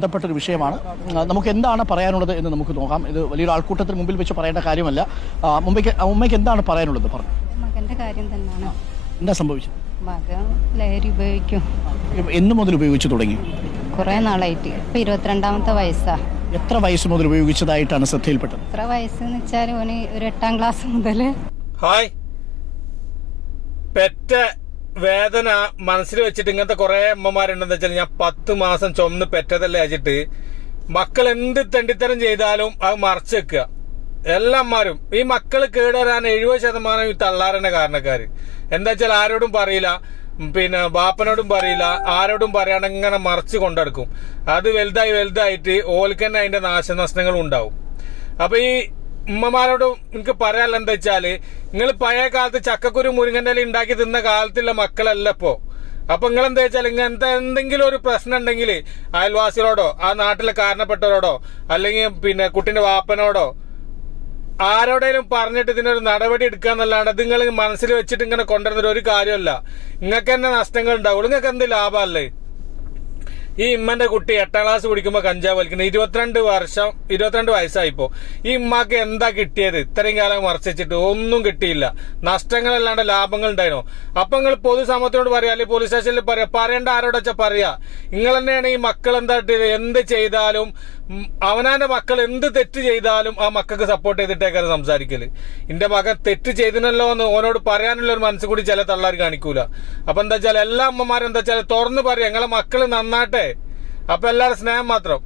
ബന്ധപ്പെട്ടൊരു വിഷയമാണ്. നമുക്ക് എന്താണ് പറയാനുള്ളത് എന്ന് നമുക്ക് നോക്കാം. ഇത് വലിയൊരു ആൾക്കൂട്ടത്തിന് മുമ്പിൽ വെച്ച് പറയേണ്ട കാര്യമല്ല. ഉമ്മയ്ക്ക് എന്താണ് പറയാനുള്ളത് പറഞ്ഞു. മകന്റെ കാര്യം തന്നെയാണ്. എന്താ സംഭവിച്ചത്? മകൻ ലഹരി ഉപയോഗിക്കും. എന്ന് മുതൽ ഉപയോഗിച്ചു തുടങ്ങി? കുറെ നാളായിട്ട്. ഇപ്പൊ 22ാമത്തെ വയസ്സാ. എത്ര വയസ്സ് മുതൽ ഉപയോഗിച്ചതായിട്ടാണ് ശ്രദ്ധയിൽപ്പെട്ടത്? എത്ര വയസ്സെന്ന് വെച്ചാൽ ഓന് ഒരു 8ാം ക്ലാസ് മുതൽ. ഹായ്, പെറ്റ വേദന മനസ്സിൽ വെച്ചിട്ട് ഇങ്ങനത്തെ കുറെ അമ്മമാരുണ്ടെന്ന് വെച്ചാൽ ഞാൻ 10 മാസം ചുമന്ന് പെറ്റതല്ലേ വെച്ചിട്ട് മക്കൾ എന്ത് തെണ്ടിത്തരം ചെയ്താലും അത് മറച്ചു വെക്കുക. എല്ലാ അമ്മമാരും ഈ മക്കൾ കേടുവരാൻ 70% ഈ തള്ളാറിന്റെ കാരണക്കാര്. എന്താ വെച്ചാൽ ആരോടും പറയില്ല, പിന്നെ ബാപ്പനോടും പറയില്ല, ആരോടും പറയാണ്ട് ഇങ്ങനെ മറച്ചു കൊണ്ടെടുക്കും. അത് വലുതായിട്ട് ഓൽക്ക് തന്നെ അതിന്റെ നാശനഷ്ടങ്ങളും ഉണ്ടാവും. അപ്പൊ ഈ ഉമ്മമാരോടും എനിക്ക് പറയാനുള്ള എന്താ വെച്ചാല്, നിങ്ങൾ പഴയ കാലത്ത് ചക്കക്കുരു മുരിങ്ങന്റെ ഇല ഉണ്ടാക്കി തിന്ന കാലത്തുള്ള മക്കളല്ല ഇപ്പോ. അപ്പൊ നിങ്ങൾ എന്താ വെച്ചാൽ ഇങ്ങനത്തെ എന്തെങ്കിലും ഒരു പ്രശ്നം ഉണ്ടെങ്കിൽ അയൽവാസികളോടോ ആ നാട്ടിലെ കാരണപ്പെട്ടവരോടോ അല്ലെങ്കിൽ പിന്നെ കുട്ടിന്റെ വാപ്പനോടോ ആരോടേലും പറഞ്ഞിട്ട് ഇതിനൊരു നടപടി എടുക്കാന്നല്ലാണ്ട് ഇത് നിങ്ങൾ മനസ്സിൽ വെച്ചിട്ട് ഇങ്ങനെ കൊണ്ടുവരുന്ന ഒരു കാര്യമല്ല. നിങ്ങൾക്ക് തന്നെ നഷ്ടങ്ങൾ ഉണ്ടാവുള്ളൂ. നിങ്ങൾക്ക് എന്ത് ലാഭമല്ലേ? ഈ ഇമ്മന്റെ കുട്ടി 8ാം ക്ലാസ് കുടിക്കുമ്പോ കഞ്ചാവ് വലിക്കുന്നത് 22 വയസ്സായിപ്പോ. ഈ ഇമ്മക്ക് എന്താ കിട്ടിയത്? ഇത്രയും കാലം മറച്ചിട്ട് ഒന്നും കിട്ടിയില്ല. നഷ്ടങ്ങളല്ലാണ്ട് ലാഭങ്ങൾ ഉണ്ടായിരുന്നോ? അപ്പൊ നിങ്ങൾ പൊതുസമൂഹത്തിനോട് പറയാ, അല്ലെങ്കിൽ പോലീസ് സ്റ്റേഷനിൽ പറയാ, പറയേണ്ട ആരോടൊച്ച പറയാ. നിങ്ങൾ തന്നെയാണ് ഈ മക്കൾ എന്താ എന്ത് ചെയ്താലും അവനാന്റെ മക്കൾ എന്ത് തെറ്റ് ചെയ്താലും ആ മക്കൾക്ക് സപ്പോർട്ട് ചെയ്തിട്ടേക്കാണ് സംസാരിക്കല്. എന്റെ മകൻ തെറ്റ് ചെയ്തിനല്ലോ എന്ന് ഓനോട് പറയാനുള്ള ഒരു മനസ്സ് കൂടി ചില തള്ളാർ കാണിക്കൂല. അപ്പൊ എന്താ വെച്ചാൽ എല്ലാ അമ്മമാരും എന്താ വെച്ചാൽ തുറന്ന് പറയാം, നിങ്ങളെ മക്കള് നന്നാട്ടെ. അപ്പൊ എല്ലാവരും സ്നേഹം മാത്രം.